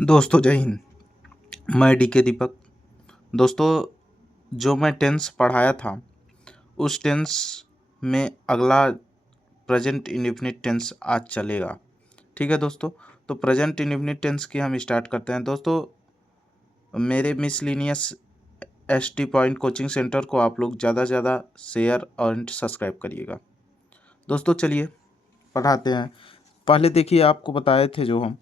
दोस्तों जय हिंद। मैं डीके दीपक। दोस्तों, जो मैं टेंस पढ़ाया था उस टेंस में अगला प्रेजेंट इंडेफिनिट टेंस आज चलेगा। ठीक है दोस्तों, तो प्रेजेंट इंडेफिनिट टेंस की हम स्टार्ट करते हैं। दोस्तों, मेरे miscellaneous ST point coaching centre को आप लोग ज़्यादा से ज़्यादा शेयर और सब्सक्राइब करिएगा। दोस्तों चलिए पढ़ाते हैं। पहले देखिए, आपको बताए थे जो हम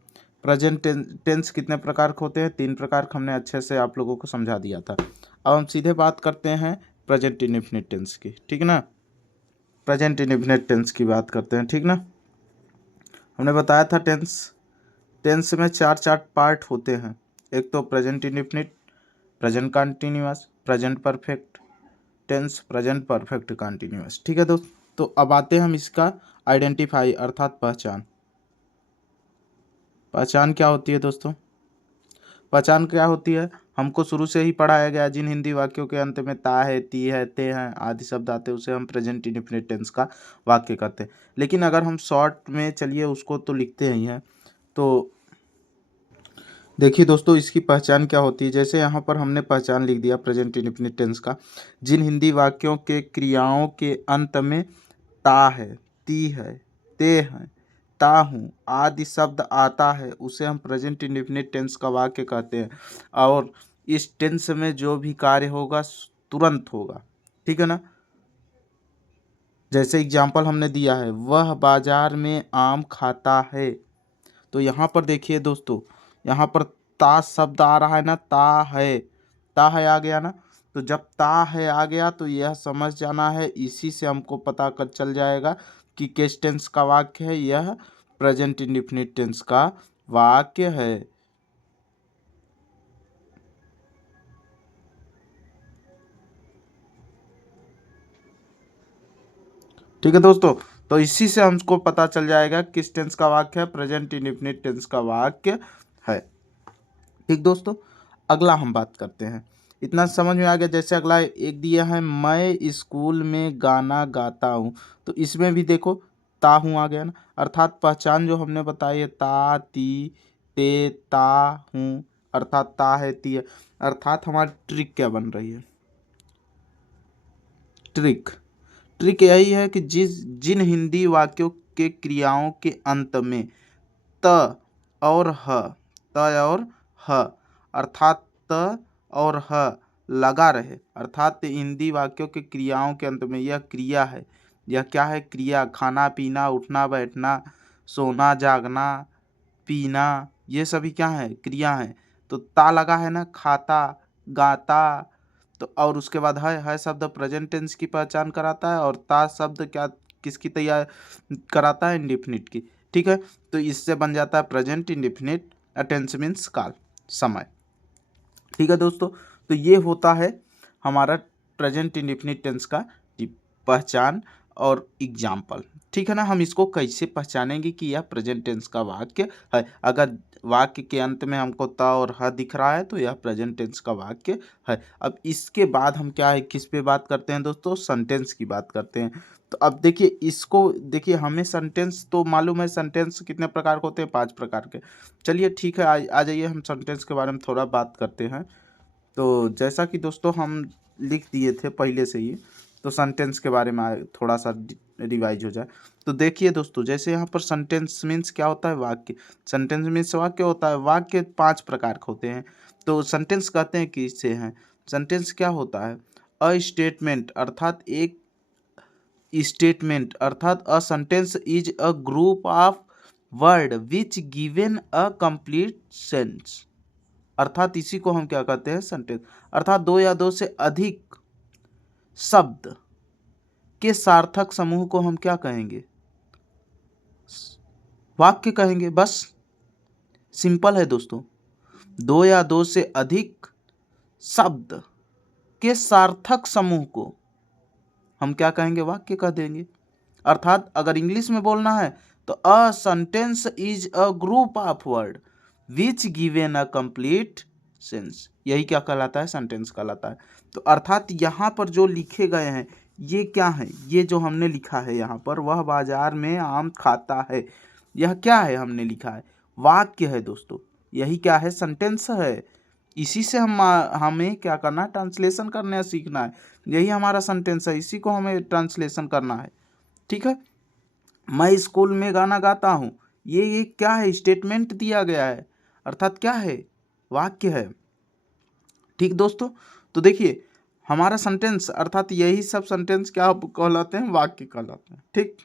प्रेजेंट टेंस कितने प्रकार के होते हैं, 3 प्रकार का हमने अच्छे से आप लोगों को समझा दिया था। अब हम सीधे बात करते हैं प्रेजेंट इंडेफिनिट टेंस की, ठीक ना। प्रेजेंट इंडेफिनिट टेंस की बात करते हैं, ठीक ना। हमने बताया था टेंस में चार पार्ट होते हैं। एक तो present indefinite, present continuous, present perfect tense, present perfect continuous. ठीक है दोस्त, तो अब आते हैं हम इसका आइडेंटिफाई अर्थात पहचान। पहचान क्या होती है दोस्तों? पहचान क्या होती है? हमको शुरू से ही पढ़ाया गया, जिन हिंदी वाक्यों के अंत में ता है, ती है, ते हैं आदि शब्द आते हैं उसे हम प्रेजेंट इंडेफिनिट टेंस का वाक्य कहते हैं। लेकिन अगर हम शॉर्ट में चलिए उसको तो लिखते ही हैं। तो देखिए दोस्तों, इसकी पहचान क्या होती है। जैसे यहाँ पर हमने पहचान लिख दिया प्रेजेंट इंडेफिनिट टेंस का, जिन हिंदी वाक्यों के क्रियाओं के अंत में ता है, ती है, ते हैं, ता हूँ आदि शब्द आता है उसे हम प्रेजेंट इंडेफिनिट टेंस का वाक्य कहते हैं। और इस टेंस में जो भी कार्य होगा तुरंत होगा, ठीक है ना। जैसे एग्जाम्पल हमने दिया है, वह बाजार में आम खाता है। तो यहाँ पर देखिए दोस्तों, यहाँ पर ता शब्द आ रहा है ना, ता है आ गया ना। तो जब ता है आ गया तो यह समझ जाना है, इसी से हमको पता कर चल जाएगा कि किस टेंस का वाक्य है। यह प्रेजेंट इंडेफिनिट टेंस का वाक्य है। ठीक है दोस्तों, तो इसी से हमको पता चल जाएगा किस टेंस का वाक्य है, प्रेजेंट इंडेफिनिट टेंस का वाक्य है। ठीक दोस्तों, अगला हम बात करते हैं। इतना समझ में आ गया। जैसे अगला एक दिया है, मैं स्कूल में गाना गाता हूँ। तो इसमें भी देखो ता हूँ आ गया ना, अर्थात पहचान जो हमने बताई है ता, ती, ते, ता हूँ, अर्थात ता है, ती है। अर्थात हमारी ट्रिक क्या बन रही है? ट्रिक ट्रिक यही है कि जिन हिंदी वाक्यों के क्रियाओं के अंत में त और ह, त और ह अर्थात त और ह लगा रहे, अर्थात हिंदी वाक्यों के क्रियाओं के अंत में यह क्रिया है। यह क्या है? क्रिया। खाना पीना, उठना बैठना, सोना जागना, पीना, ये सभी क्या है? क्रिया है। तो ता लगा है ना, खाता, गाता। तो और उसके बाद है शब्द प्रेजेंट टेंस की पहचान कराता है, और ता शब्द क्या किसकी तैयार कराता है? इंडेफिनिट की। ठीक है, तो इससे बन जाता है प्रेजेंट इंडेफिनिट टेंस मीन्स काल, समय। ठीक है दोस्तों, तो ये होता है हमारा प्रेजेंट इंडेफिनिट टेंस का पहचान और एग्जाम्पल। ठीक है ना। हम इसको कैसे पहचानेंगे कि यह प्रेजेंट टेंस का वाक्य है? अगर वाक्य के अंत में हमको त और ह दिख रहा है तो यह प्रेजेंट टेंस का वाक्य है। अब इसके बाद हम क्या है, किस पे बात करते हैं दोस्तों? सेंटेंस की बात करते हैं। तो अब देखिए इसको, देखिए हमें सेंटेंस तो मालूम है, सेंटेंस कितने प्रकार के होते हैं? 5 प्रकार के। चलिए ठीक है, आ जाइए हम सेंटेंस के बारे में थोड़ा बात करते हैं। तो जैसा कि दोस्तों हम लिख दिए थे पहले से ही, तो सेंटेंस के बारे में थोड़ा सा रिवाइज हो जाए। तो देखिए दोस्तों, जैसे यहाँ पर सेंटेंस मीन्स क्या होता है? वाक्य। सेंटेंस मीन्स वाक्य होता है। वाक्य 5 प्रकार के होते हैं। तो सेंटेंस कहते हैं किससे हैं? सेंटेंस क्या होता है? अ स्टेटमेंट अर्थात एक स्टेटमेंट, अर्थात a sentence is a group of word which given a complete sense, अर्थात इसी को हम क्या कहते हैं? सेंटेंस। अर्थात 2 या 2 से अधिक शब्द के सार्थक समूह को हम क्या कहेंगे? वाक्य कहेंगे। बस सिंपल है दोस्तों। 2 या 2 से अधिक शब्द के सार्थक समूह को हम क्या कहेंगे? वाक्य कह देंगे। अर्थात अगर इंग्लिश में बोलना है तो a sentence is a group of word which given a complete sense, यही क्या कहलाता है? सेंटेंस कहलाता है। तो अर्थात यहाँ पर जो लिखे गए हैं ये क्या है? ये जो हमने लिखा है यहाँ पर, वह बाजार में आम खाता है, यह क्या है? हमने लिखा है वाक्य है दोस्तों। यही क्या है, सेंटेंस है। इसी से हमें क्या करना है, ट्रांसलेशन करना सीखना है। यही हमारा सेंटेंस है, इसी को हमें ट्रांसलेशन करना है। ठीक है, मैं स्कूल में गाना गाता हूँ, ये क्या है, स्टेटमेंट दिया गया है, अर्थात क्या है, वाक्य है। ठीक दोस्तों, तो देखिए हमारा सेंटेंस अर्थात यही सब सेंटेंस क्या कहलाते हैं, वाक्य कहलाते हैं। ठीक,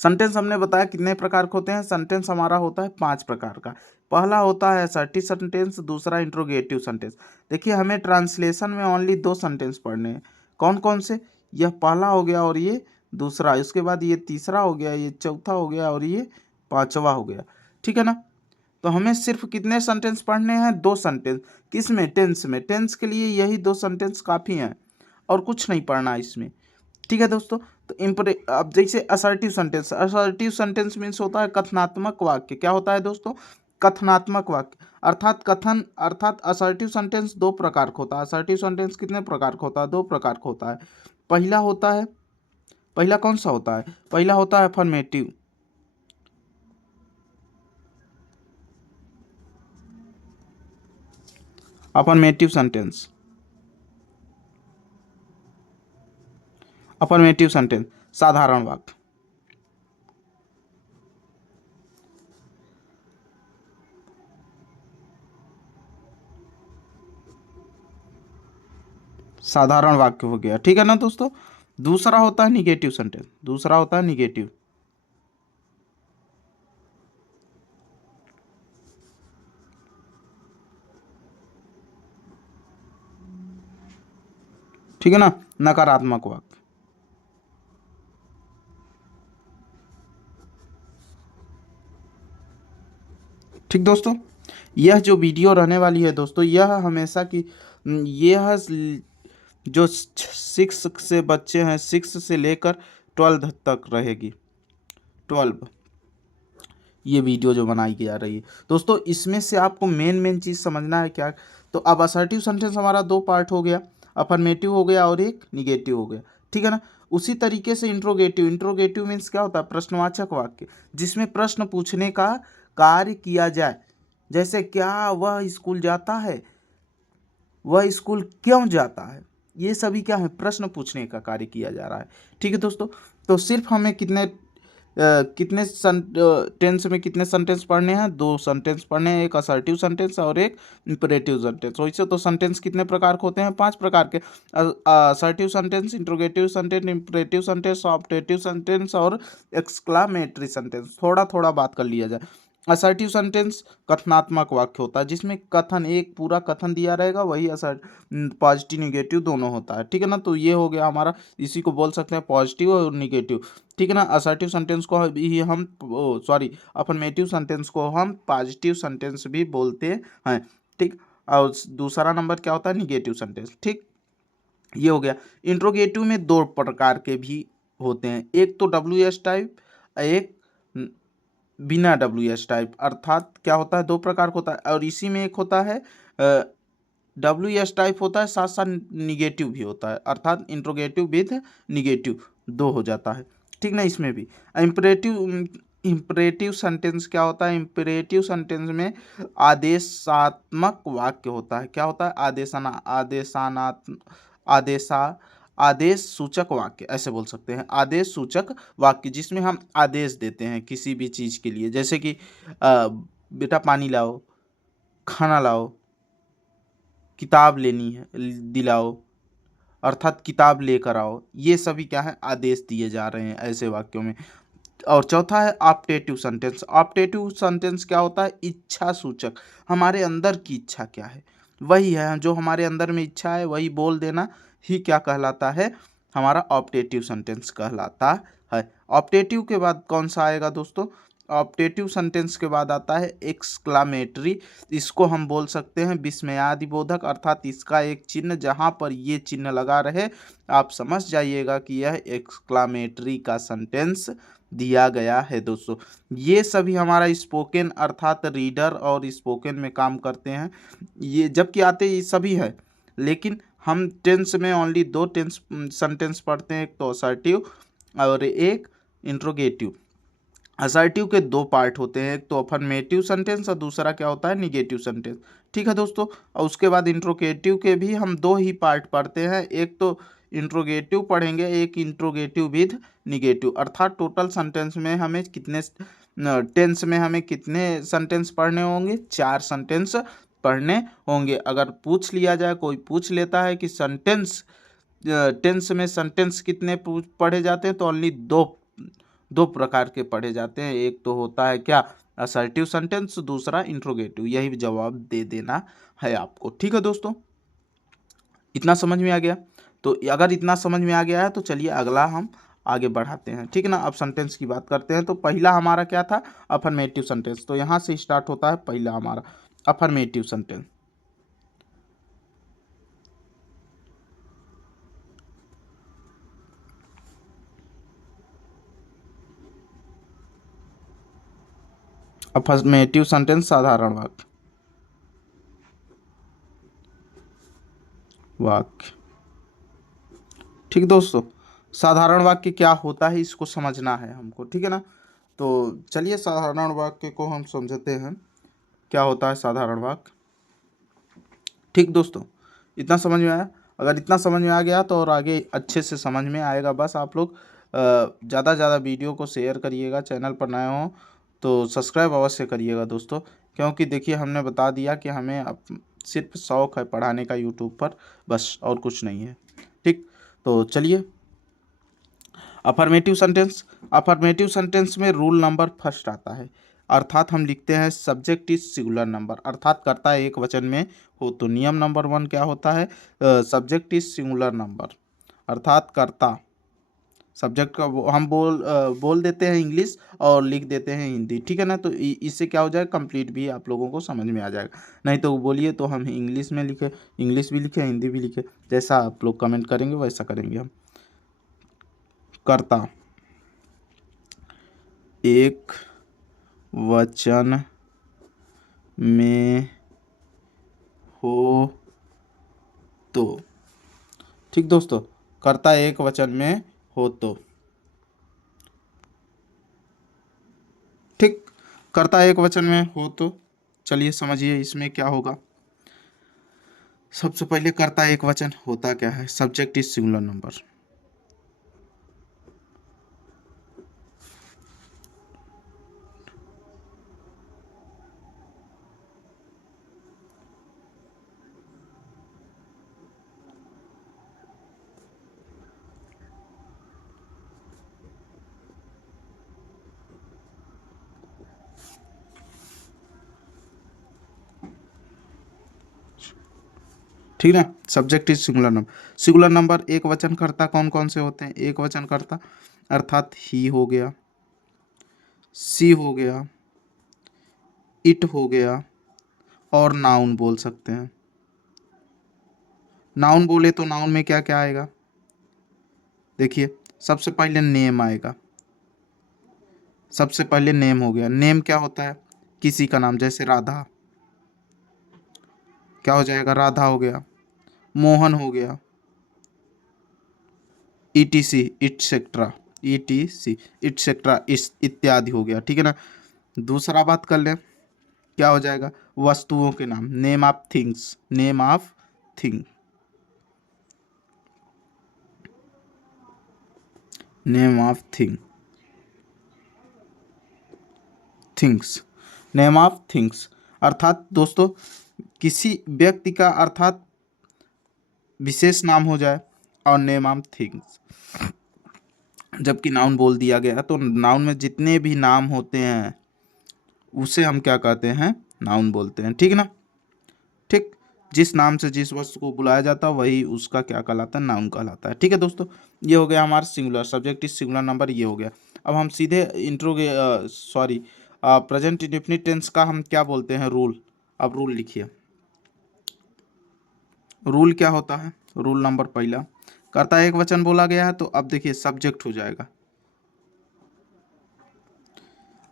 सेंटेंस हमने बताया कितने प्रकार के होते हैं। सेंटेंस हमारा होता है 5 प्रकार का। पहला होता है असर्टिव सेंटेंस, दूसरा इंट्रोगेटिव सेंटेंस। देखिए हमें ट्रांसलेशन में ओनली 2 सेंटेंस पढ़ने हैं। कौन कौन से, यह पहला हो गया और ये दूसरा, इसके बाद ये तीसरा हो गया, ये चौथा हो गया और ये पांचवा हो गया। ठीक है ना, तो हमें सिर्फ कितने सेंटेंस पढ़ने हैं, 2 सेंटेंस। किस में, टेंस में। टेंस के लिए यही 2 सेंटेंस काफ़ी हैं और कुछ नहीं पढ़ना इसमें। ठीक है दोस्तों, तो अब जैसे असर्टिव सेंटेंस मीन्स होता है कथनात्मक वाक्य। क्या होता है दोस्तों, कथनात्मक वाक्य। अर्थात कथन, अर्थात असर्टिव सेंटेंस 2 प्रकार का होता है। असर्टिव सेंटेंस कितने प्रकार का होता है, 2 प्रकार का होता है। पहला होता है, पहला कौन सा होता है, पहला होता है affirmative. Affirmative sentence, affirmative sentence साधारण वाक्य। साधारण वाक्य हो गया। ठीक है ना दोस्तों, दूसरा होता है निगेटिव सेंटेंस, दूसरा होता है निगेटिव। ठीक है ना, नकारात्मक वाक्य। ठीक दोस्तों, यह जो वीडियो रहने वाली है दोस्तों, यह हमेशा की, यह जो 6 से बच्चे हैं, 6 से लेकर 12 तक रहेगी। 12 ये वीडियो जो बनाई जा रही है दोस्तों, इसमें से आपको मेन चीज़ समझना है क्या। तो अब असर्टिव सेंटेंस हमारा 2 पार्ट हो गया, अफर्मेटिव हो गया और एक निगेटिव हो गया। ठीक है ना, उसी तरीके से इंट्रोगेटिव, इंट्रोगेटिव मीन्स क्या होता है, प्रश्नवाचक वाक्य, जिसमें प्रश्न पूछने का कार्य किया जाए। जैसे क्या वह स्कूल जाता है, वह स्कूल क्यों जाता है, ये सभी क्या है, प्रश्न पूछने का कार्य किया जा रहा है। ठीक है दोस्तों, तो सिर्फ हमें कितने टेंस में कितने सेंटेंस पढ़ने हैं, 2 सेंटेंस पढ़ने हैं, एक असर्टिव सेंटेंस और एक इंपरेटिव सेंटेंस। वैसे तो सेंटेंस कितने प्रकार के होते हैं, 5 प्रकार के। Assertive sentence, interrogative sentence, imperative sentence, objective sentence और एक्सक्लामेटरी सेंटेंस। थोड़ा थोड़ा बात कर लिया जाए। असर्टिव सेंटेंस कथनात्मक वाक्य होता है, जिसमें कथन, एक पूरा कथन दिया रहेगा, वही असर्ट पॉजिटिव निगेटिव दोनों होता है। ठीक है ना, तो ये हो गया हमारा, इसी को बोल सकते हैं पॉजिटिव और निगेटिव। ठीक है ना, असर्टिव सेंटेंस को ही हम, सॉरी, अफर्मेटिव सेंटेंस को हम पॉजिटिव सेंटेंस भी बोलते हैं। ठीक, और दूसरा नंबर क्या होता है, निगेटिव सेंटेंस। ठीक, ये हो गया। इंट्रोगेटिव में 2 प्रकार के भी होते हैं, एक तो WS टाइप, एक बिना WS टाइप। अर्थात क्या होता है, 2 प्रकार का होता है, और इसी में एक होता है WS टाइप होता है, साथ साथ निगेटिव भी होता है, अर्थात इंट्रोगेटिव विद निगेटिव 2 हो जाता है। ठीक ना, इसमें भी इंपरेटिव सेंटेंस क्या होता है, इंपरेटिव सेंटेंस में आदेशात्मक वाक्य होता है। क्या होता है, आदेशा आदेश सूचक वाक्य, ऐसे बोल सकते हैं, आदेश सूचक वाक्य, जिसमें हम आदेश देते हैं किसी भी चीज़ के लिए। जैसे कि बेटा पानी लाओ, खाना लाओ, किताब लेनी है, दिलाओ, अर्थात किताब लेकर आओ। ये सभी क्या है, आदेश दिए जा रहे हैं ऐसे वाक्यों में। और चौथा है ऑप्टेटिव सेंटेंस। ऑप्टेटिव सेंटेंस क्या होता है, इच्छा सूचक, हमारे अंदर की इच्छा क्या है, वही है, जो हमारे अंदर में इच्छा है वही बोल देना ही क्या कहलाता है, हमारा ऑप्टेटिव सेंटेंस कहलाता है। ऑप्टेटिव के बाद कौन सा आएगा दोस्तों, ऑप्टेटिव सेंटेंस के बाद आता है एक्सक्लामेटरी। इसको हम बोल सकते हैं विस्मयादिबोधक, अर्थात इसका एक चिन्ह, जहाँ पर ये चिन्ह लगा रहे आप समझ जाइएगा कि यह एक्सक्लामेटरी का सेंटेंस दिया गया है। दोस्तों, ये सभी हमारा स्पोकन, अर्थात रीडर और स्पोकन में काम करते हैं। ये जबकि आते ये सभी है, लेकिन हम टेंस में ओनली 2 सेंटेंस पढ़ते हैं, एक तो असर्टिव और एक इंट्रोगेटिव। असर्टिव के दो पार्ट होते हैं, एक तो अफर्मेटिव सेंटेंस और दूसरा क्या होता है, निगेटिव सेंटेंस। ठीक है दोस्तों। और उसके बाद इंट्रोगेटिव के भी हम दो ही पार्ट पढ़ते हैं, एक तो इंट्रोगेटिव पढ़ेंगे, एक इंट्रोगेटिव विद निगेटिव। अर्थात टोटल सेंटेंस में हमें कितने टेंस में हमें कितने सेंटेंस पढ़ने होंगे, 4 सेंटेंस पढ़ने होंगे। अगर पूछ लिया जाए, कोई पूछ लेता है कि सेंटेंस टेंस में सेंटेंस कितने पढ़े जाते हैं, तो ओनली दो प्रकार के पढ़े जाते हैं। एक तो होता है क्या, असर्टिव सेंटेंस, दूसरा इंट्रोगेटिव। यही जवाब दे देना है आपको। ठीक है दोस्तों, इतना समझ में आ गया? तो अगर इतना समझ में आ गया है तो चलिए अगला हम आगे बढ़ाते हैं। ठीक है ना। अब सेंटेंस की बात करते हैं। तो पहला हमारा क्या था, अफर्मेटिव सेंटेंस। तो यहाँ से स्टार्ट होता है पहला हमारा अफर्मेटिव सेंटेंस। अफर्मेटिव सेंटेंस साधारण वाक्य। ठीक दोस्तों, साधारण वाक्य क्या होता है इसको समझना है हमको। ठीक है ना। तो चलिए साधारण वाक्य को हम समझते हैं, क्या होता है साधारण वाक्य। ठीक दोस्तों, इतना समझ में आया? अगर इतना समझ में आ गया तो और आगे अच्छे से समझ में आएगा। बस आप लोग ज़्यादा से ज़्यादा वीडियो को शेयर करिएगा, चैनल पर नए हो तो सब्सक्राइब अवश्य करिएगा दोस्तों। क्योंकि देखिए हमने बता दिया कि हमें सिर्फ शौक़ है पढ़ाने का यूट्यूब पर, बस और कुछ नहीं है। ठीक, तो चलिए अफर्मेटिव सेंटेंस। अफर्मेटिव सेंटेंस में रूल नंबर फर्स्ट आता है। अर्थात हम लिखते हैं सब्जेक्ट इज सिंगुलर नंबर, अर्थात कर्ता एक वचन में हो तो नियम नंबर 1 क्या होता है, सब्जेक्ट इज सिंगुलर नंबर। अर्थात कर्ता, सब्जेक्ट का हम बोल देते हैं इंग्लिश और लिख देते हैं हिंदी। ठीक है ना। तो इससे क्या हो जाएगा, कंप्लीट भी आप लोगों को समझ में आ जाएगा। नहीं तो बोलिए तो हम इंग्लिश में लिखे, इंग्लिश भी लिखे, हिंदी भी लिखे, जैसा आप लोग कमेंट करेंगे वैसा करेंगे हम। कर्ता एक वचन में हो तो। ठीक दोस्तों, कर्ता एक वचन में हो तो। ठीक, कर्ता एक वचन में हो तो चलिए समझिए इसमें क्या होगा। सबसे पहले कर्ता एक वचन होता क्या है, सब्जेक्ट इज सिंगुलर नंबर। ठीक है ना। Subject is singular number. Singular number एक वचन कर्ता कौन कौन से होते हैं, एक वचन कर्ता अर्थात ही हो गया, सी हो गया, इट हो गया, और नाउन बोल सकते हैं। नाउन बोले तो नाउन में क्या क्या आएगा, देखिए सबसे पहले नेम आएगा। सबसे पहले नेम हो गया। नेम क्या होता है, किसी का नाम, जैसे राधा, क्या हो जाएगा, राधा हो गया। मोहन हो गया, ईटीसी इटसेट्रा, ईटीसी इटसेट्रा इत्यादि हो गया। ठीक है ना। दूसरा बात कर लें, क्या हो जाएगा, वस्तुओं के नाम, name of things, name of thing, name of things, name of things. अर्थात दोस्तों किसी व्यक्ति का अर्थात विशेष नाम हो जाए और नेम ऑफ थिंग्स। जबकि नाउन बोल दिया गया तो नाउन में जितने भी नाम होते हैं उसे हम क्या कहते हैं, नाउन बोलते हैं। ठीक है ना। ठीक, जिस नाम से जिस वस्तु को बुलाया जाता है वही उसका क्या कहलाता है, नाउन कहलाता है। ठीक है दोस्तों, ये हो गया हमारा singular, subject is singular number, ये हो गया। अब हम सीधे प्रेजेंट इंडेफिनिट टेंस का हम क्या बोलते हैं, रूल। अब रूल लिखिए, रूल क्या होता है, रूल नंबर पहला, कर्ता एक वचन बोला गया है तो अब देखिए सब्जेक्ट हो जाएगा।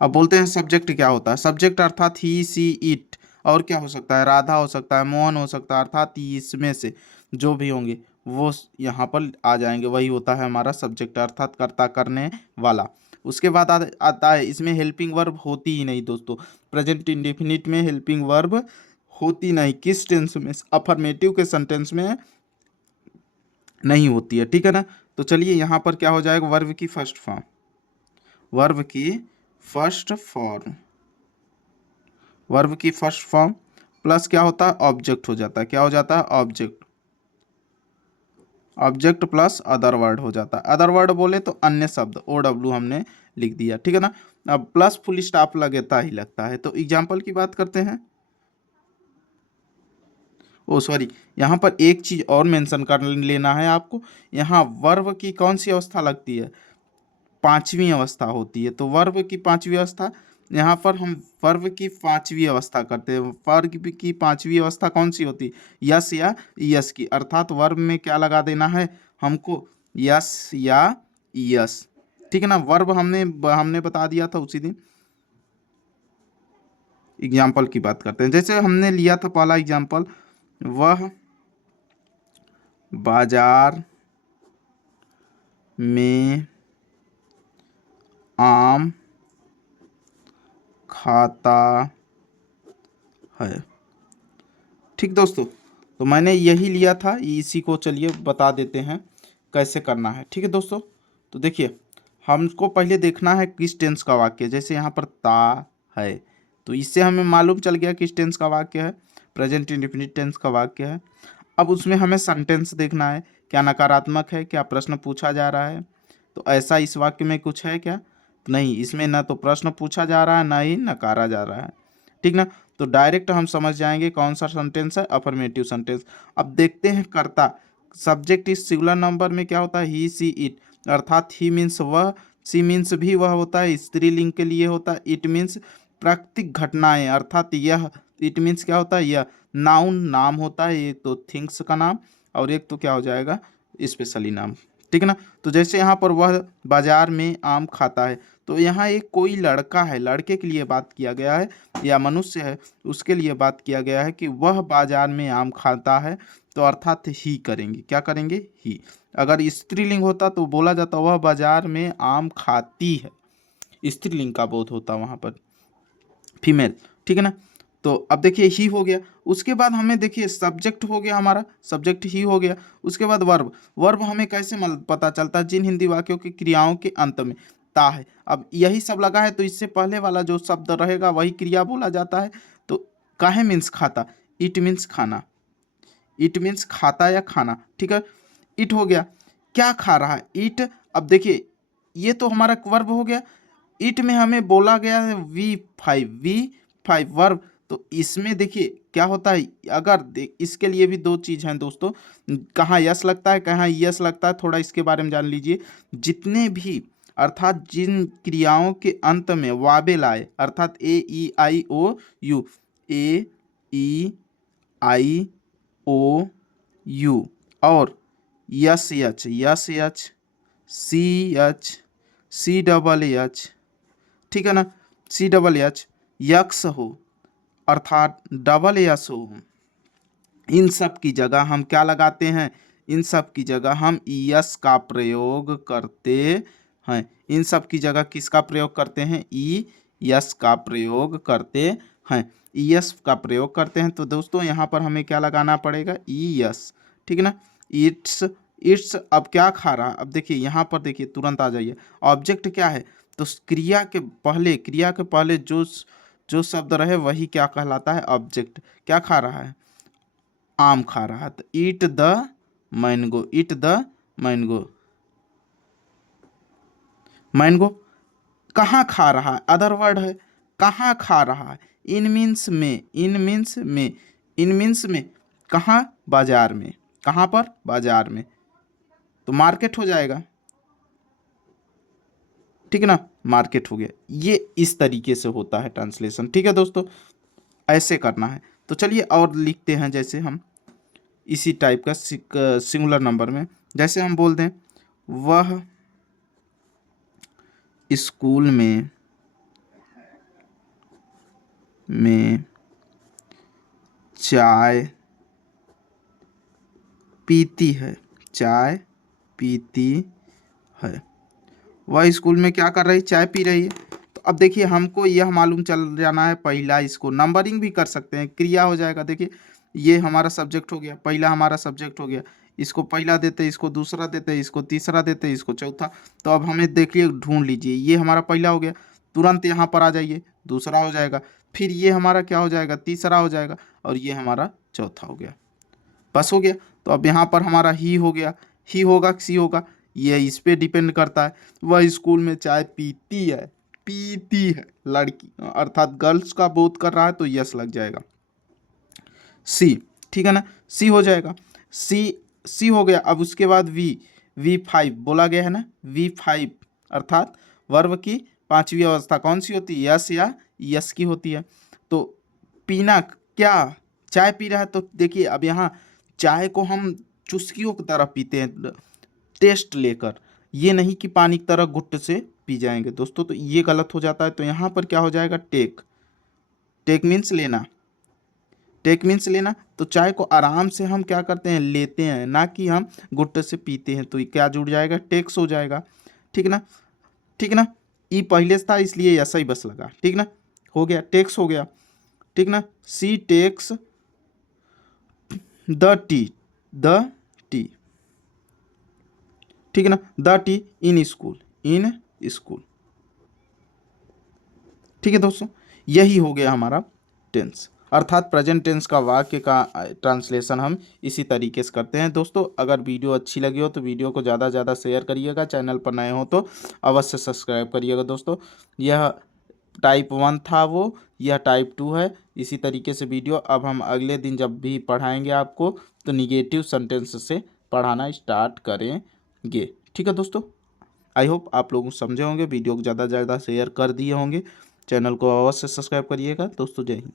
अब बोलते हैं सब्जेक्ट क्या होता है, सब्जेक्ट अर्थात ही सी इट, और क्या हो सकता है, राधा हो सकता है, मोहन हो सकता है, अर्थात इसमें से जो भी होंगे वो यहाँ पर आ जाएंगे, वही होता है हमारा सब्जेक्ट, अर्थात कर्ता करने वाला। उसके बाद आता है, इसमें हेल्पिंग वर्ब होती ही नहीं दोस्तों, प्रेजेंट इंडेफिनिट में हेल्पिंग वर्ब होती नहीं। किस टेंस में? अफर्मेटिव के सेंटेंस में नहीं होती है, ठीक है ना। तो चलिए यहाँ पर क्या हो जाएगा, वर्ब की फर्स्ट फॉर्म, वर्ब की फर्स्ट फॉर्म, वर्ब की फर्स्ट फॉर्म प्लस क्या होता है, ऑब्जेक्ट हो जाता है। क्या हो जाता है? Object, object plus other word हो जाता है। अदर वर्ड बोले तो अन्य शब्द, ओ डब्ल्यू हमने लिख दिया, ठीक है ना। अब प्लस फुल स्टॉप लगता ही लगता है। तो एग्जाम्पल की बात करते हैं। ओ सॉरी, यहाँ पर एक चीज और मेंशन कर लेना है आपको, यहाँ वर्ब की कौन सी अवस्था लगती है, पांचवी अवस्था होती है। तो वर्ब की पांचवी अवस्था, यहाँ पर हम वर्ब की पांचवी अवस्था करते हैं। वर्ब की पांचवी अवस्था कौन सी होती है? यस या यस की, अर्थात वर्ब में क्या लगा देना है हमको, यस या यस, ठीक है ना। वर्ब हमने हमने बता दिया था उसी दिन। एग्जाम्पल की बात करते हैं, जैसे हमने लिया था पहला एग्जाम्पल, वह बाजार में आम खाता है, ठीक दोस्तों। तो मैंने यही लिया था, इसी को चलिए बता देते हैं कैसे करना है, ठीक है दोस्तों। तो देखिए, हमको पहले देखना है किस टेंस का वाक्य, जैसे यहाँ पर ता है, तो इससे हमें मालूम चल गया किस टेंस का वाक्य है, प्रेजेंट इंडेफिनिट टेंस का वाक्य है। अब उसमें हमें सेंटेंस देखना है, क्या नकारात्मक है, क्या प्रश्न पूछा जा रहा है। तो ऐसा इस वाक्य में कुछ है क्या? नहीं, इसमें ना तो प्रश्न पूछा जा रहा है ना ही नकारा जा रहा है, ठीक ना। तो डायरेक्ट हम समझ जाएंगे कौन सा सेंटेंस है, अफर्मेटिव सेंटेंस। अब देखते हैं कर्ता, सब्जेक्ट इस सिंगुलर नंबर में क्या होता है, ही सी इट, अर्थात ही मीन्स वह, सी मीन्स भी वह होता है, स्त्रीलिंग के लिए होता है। इट मीन्स प्राकृतिक घटनाएं, अर्थात यह, इट मीन्स क्या होता है, यह। नाउन नाम होता है, एक तो थिंग्स का नाम और एक तो क्या हो जाएगा, स्पेशली नाम, ठीक है ना। तो जैसे यहाँ पर वह बाजार में आम खाता है, तो यहाँ एक कोई लड़का है, लड़के के लिए बात किया गया है, या मनुष्य है उसके लिए बात किया गया है कि वह बाजार में आम खाता है, तो अर्थात ही करेंगे, क्या करेंगे, ही। अगर स्त्रीलिंग होता तो बोला जाता वह बाजार में आम खाती है, स्त्रीलिंग का बोध होता वहां पर, फीमेल, ठीक है ना। तो अब देखिए ही हो गया, उसके बाद हमें देखिए सब्जेक्ट हो गया, हमारा सब्जेक्ट ही हो गया। उसके बाद वर्ब, वर्ब हमें कैसे पता चलता है, जिन हिंदी वाक्यों की क्रियाओं के अंत में ता है। अब यही सब लगा है, तो इससे पहले वाला जो शब्द रहेगा वही क्रिया बोला जाता है। तो काहे मीन्स खाता, इट मीन्स खाना, इट मीन्स खाता या खाना, ठीक है। इट हो गया, क्या खा रहा है, इट। अब देखिए ये तो हमारा वर्ब हो गया। इट में हमें बोला गया है वी फाइव वर्ब। तो इसमें देखिए क्या होता है, अगर इसके लिए भी दो चीज हैं दोस्तों, कहाँ यस लगता है कहाँ यस लगता है, थोड़ा इसके बारे में जान लीजिए। जितने भी, अर्थात जिन क्रियाओं के अंत में वाबेल आए, अर्थात A E I O U, A E I O U, और S H C H, C double H, ठीक है ना, सी डबल एच, यक्स हो, अर्थात डबल एस हो, इन सब की जगह हम क्या लगाते हैं, इन सब की जगह हम यस का प्रयोग करते हैं। इन सब की जगह किसका प्रयोग करते हैं, ई यस का प्रयोग करते हैं, ई यस का प्रयोग करते हैं। तो दोस्तों यहाँ पर हमें क्या लगाना पड़ेगा, ई यस, ठीक है ना। इट्स, इट्स अब क्या खा रहा है, अब देखिए यहाँ पर देखिए तुरंत आ जाइए, ऑब्जेक्ट क्या है, तो क्रिया के पहले, क्रिया के पहले जो जो शब्द रहे वही क्या कहलाता है, ऑब्जेक्ट। क्या खा रहा है, आम खा रहा है, तो eat the mango, eat the mango, mango. कहाँ खा रहा है, अदर वर्ड है, कहाँ खा रहा है, इन मीन्स में, इन मीन्स में, इन मीन्स में कहाँ, बाजार में, कहाँ पर, बाजार में, तो मार्केट हो जाएगा, ठीक है ना, मार्केट हो गया। ये इस तरीके से होता है ट्रांसलेशन, ठीक है दोस्तों, ऐसे करना है। तो चलिए और लिखते हैं, जैसे हम इसी टाइप का सिंगुलर नंबर में, जैसे हम बोल दें वह स्कूल में चाय पीती है, चाय पीती है, वह स्कूल में क्या कर रही, चाय पी रही है। तो अब देखिए हमको यह मालूम चल जाना है पहला इसको नंबरिंग भी कर सकते हैं, क्रिया हो जाएगा। देखिए ये हमारा सब्जेक्ट हो गया, पहला हमारा सब्जेक्ट हो गया, इसको पहला देते, इसको दूसरा देते, इसको तीसरा देते, इसको चौथा। तो अब हमें देखिए ढूंढ लीजिए, ये हमारा पहला हो गया, तुरंत यहाँ पर आ जाइए, दूसरा हो जाएगा, फिर ये हमारा क्या हो जाएगा, तीसरा हो जाएगा, और ये हमारा चौथा हो गया। बस हो गया। तो अब यहाँ पर हमारा ही हो गया, ही होगा सी होगा, ये इस पे डिपेंड करता है। वह स्कूल में चाय पीती है, पीती है लड़की, अर्थात गर्ल्स का बोध कर रहा है तो यस लग जाएगा। सी, ठीक है ना, सी हो जाएगा। सी हो गया। अब उसके बाद V5 बोला गया है ना, V5 अर्थात वर्ब की पांचवी अवस्था कौन सी होती है, यस या यस की होती है। तो पीना, क्या चाय पी रहा है, तो देखिए अब यहाँ चाय को हम चुस्कियों की तरह पीते हैं, टेस्ट लेकर, ये नहीं कि पानी की तरह घुट्ट से पी जाएंगे दोस्तों, तो ये गलत हो जाता है। तो यहाँ पर क्या हो जाएगा, टेक, टेक मीन्स लेना, टेक मीन्स लेना। तो चाय को आराम से हम क्या करते हैं, लेते हैं, ना कि हम गुट्टे से पीते हैं। तो ये क्या जुड़ जाएगा, टेक्स हो जाएगा। ठीक ना, ठीक ना, ई पहले से था इसलिए ऐसा ही बस लगा। ठीक ना, हो गया, टेक्स हो गया। ठीक ना, सी टेक्स द टी, ठीक है ना, the T in school, in school. ठीक है दोस्तों, यही हो गया हमारा टेंस, अर्थात प्रेजेंट टेंस का वाक्य का ट्रांसलेशन हम इसी तरीके से करते हैं। दोस्तों अगर वीडियो अच्छी लगी हो तो वीडियो को ज़्यादा से ज़्यादा शेयर करिएगा, चैनल पर नए हो तो अवश्य सब्सक्राइब करिएगा। दोस्तों यह टाइप 1 था वो, यह टाइप 2 है। इसी तरीके से वीडियो अब हम अगले दिन जब भी पढ़ाएंगे आपको तो निगेटिव सेंटेंस से पढ़ाना स्टार्ट करेंगे। ठीक है दोस्तों, आई होप आप लोग समझे होंगे, वीडियो को ज़्यादा से ज़्यादा शेयर कर दिए होंगे, चैनल को अवश्य सब्सक्राइब करिएगा। दोस्तों जय हिंद।